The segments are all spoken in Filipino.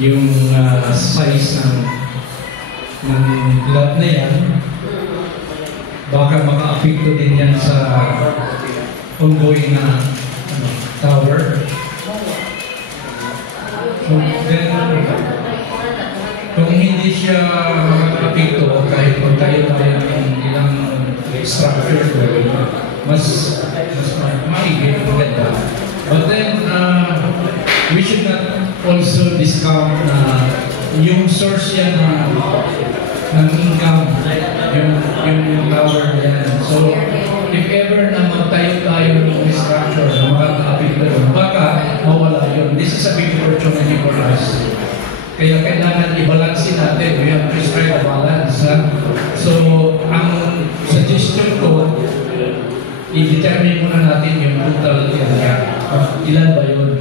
yung size ng lot na yan. Baka maka-apekto din yan sa ongoing na tower. So then, kung hindi siya maka-apekto, kahit kung tayo ng ilang structure, mas maigit, maganda. But then, we should not also discount na yung source yan ng income, yung tower yan. So, if ever na magtayo tayo ng structure na makaka-apekto doon, baka mawala yun. This is a big opportunity for us. Kaya kailangan i-balance natin. We have to strike a balance. So, ang suggestion ko, i-determine muna natin yung total area. Ilan ba yun?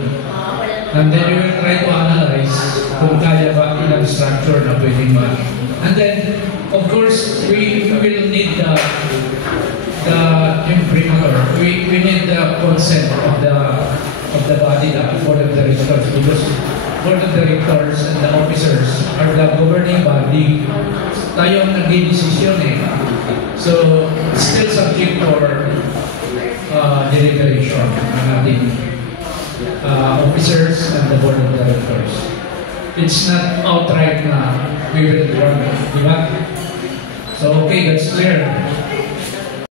And then we will try to analyze kung kaya ba ilang structure na pwedeng ba. And then, of course, we will need the imprimatur. We need the consent of the body, the board of directors, because board of directors and the officers are the governing body. Tayo ang nag-decision eh. So, still subject for deliberation ng ating officers and the board of directors. It's not outright na we will run, di ba? So, okay, that's clear.